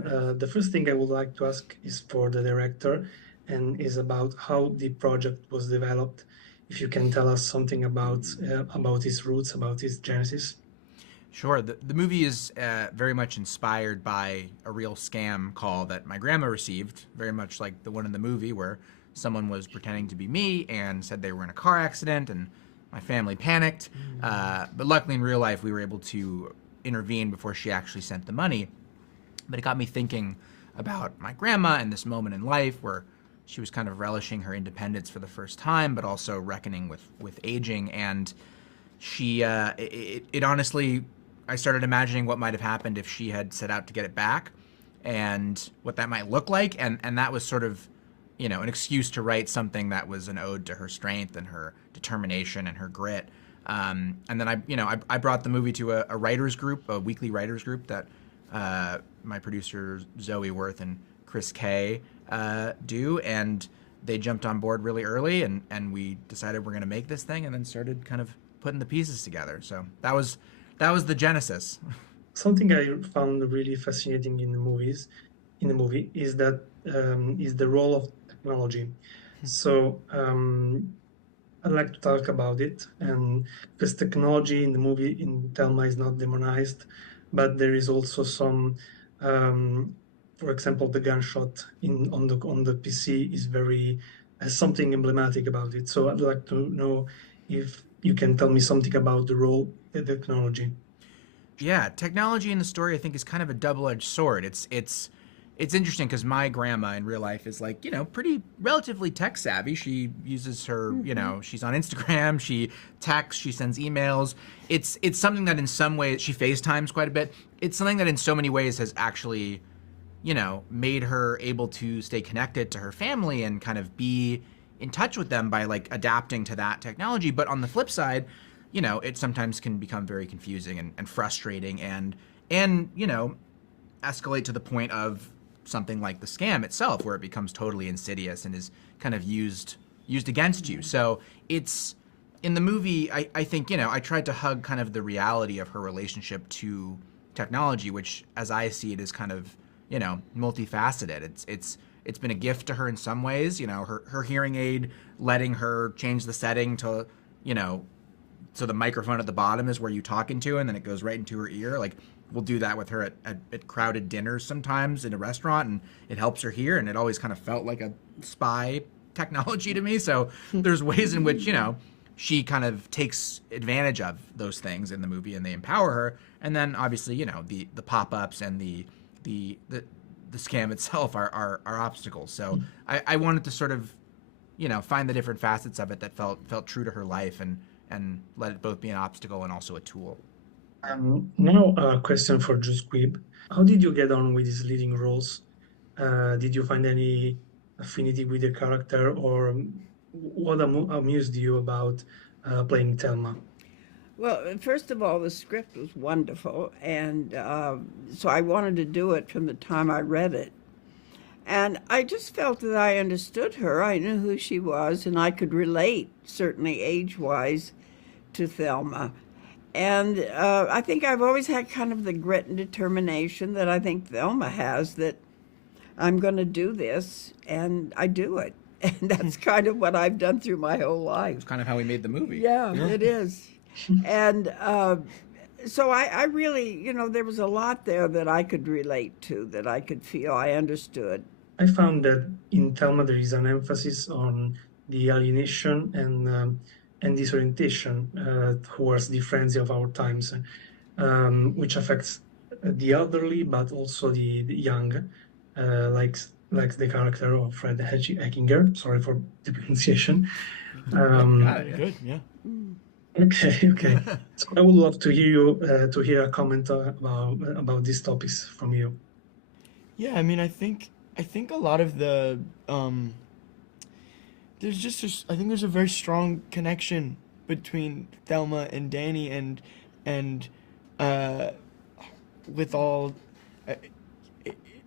The first thing I would like to ask is for the director and is about how the project was developed. If you can tell us something about its roots, about its genesis. Sure. The movie is very much inspired by a real scam call that my grandma received, very much like the one in the movie where someone was pretending to be me and said they were in a car accident, and my family panicked. But luckily, in real life, we were able to intervene before she actually sent the money. But it got me thinking about my grandma and this moment in life where she was kind of relishing her independence for the first time, but also reckoning with aging. And it honestly, I started imagining what might have happened if she had set out to get it back and what that might look like. And that was sort of, an excuse to write something that was an ode to her strength and her determination and her grit. And then I brought the movie to a writers group, a weekly writers group that my producers Zoe Worth and Chris Kay do, and they jumped on board really early, and we decided we're going to make this thing, and then started kind of putting the pieces together. So that was the genesis. Something I found really fascinating in the movie, is the role of technology. So I'd like to talk about it, and because technology in the movie in Thelma is not demonized, but there is also some, um, for example, the gunshot in on the PC is very has something emblematic about it. So I'd like to know if you can tell me something about the role the technology. Yeah, technology in the story I think is kind of a double-edged sword. It's interesting because my grandma in real life is like, pretty relatively tech savvy. She uses her, she's on Instagram, she texts, she sends emails. It's something that in some ways she FaceTimes quite a bit. It's something that in so many ways has actually, made her able to stay connected to her family and kind of be in touch with them by like adapting to that technology. But on the flip side, it sometimes can become very confusing and frustrating and escalate to the point of something like the scam itself, where it becomes totally insidious and is kind of used against you. So it's in the movie. I think I tried to hug kind of the reality of her relationship to technology, which, as I see it, is kind of multifaceted. It's been a gift to her in some ways. Her hearing aid letting her change the setting to so the microphone at the bottom is where you talk into, and then it goes right into her ear. Like, we'll do that with her at crowded dinners sometimes in a restaurant, and it helps her hear, and it always kind of felt like a spy technology to me. So there's ways in which she kind of takes advantage of those things in the movie, and they empower her. And then obviously the pop-ups and the scam itself are obstacles. So I wanted to sort of find the different facets of it that felt true to her life, and let it both be an obstacle and also a tool. Now, a question for June Squibb. How did you get on with his leading roles? Did you find any affinity with the character, or what amused you about playing Thelma? Well, first of all, the script was wonderful, and so I wanted to do it from the time I read it. And I just felt that I understood her. I knew who she was, and I could relate, certainly age wise, to Thelma. And I think I've always had kind of the grit and determination that I think Thelma has, that I'm going to do this, and I do it. And that's kind of what I've done through my whole life. It's kind of how we made the movie. Yeah, it is. And so I really, there was a lot there that I could relate to, that I could feel I understood. I found that in Thelma there is an emphasis on the alienation and disorientation towards the frenzy of our times, which affects the elderly, but also the young, like the character of Fred Hechinger. Sorry for the pronunciation. Got Um, it. Good, yeah. okay, okay. So I would love to hear you to hear a comment about these topics from you. Yeah, I mean, I think a lot of the there's just I think there's a very strong connection between Thelma and Danny, and uh, with all uh,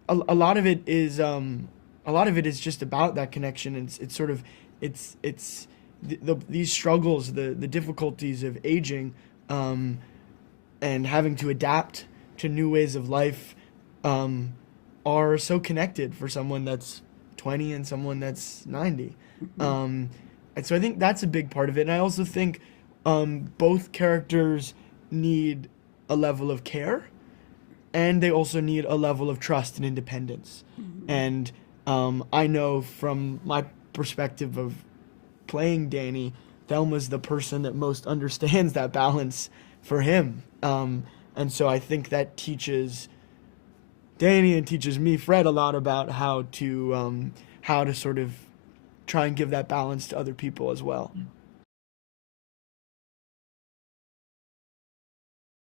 a lot of it is just about that connection. It's sort of it's these struggles, the difficulties of aging, and having to adapt to new ways of life, are so connected for someone that's 20 and someone that's 90. And so I think that's a big part of it. And I also think both characters need a level of care, and they also need a level of trust and independence. And I know from my perspective of playing Danny, Thelma's the person that most understands that balance for him. And so I think that teaches Danny and teaches me, Fred, a lot about how to sort of try and give that balance to other people as well.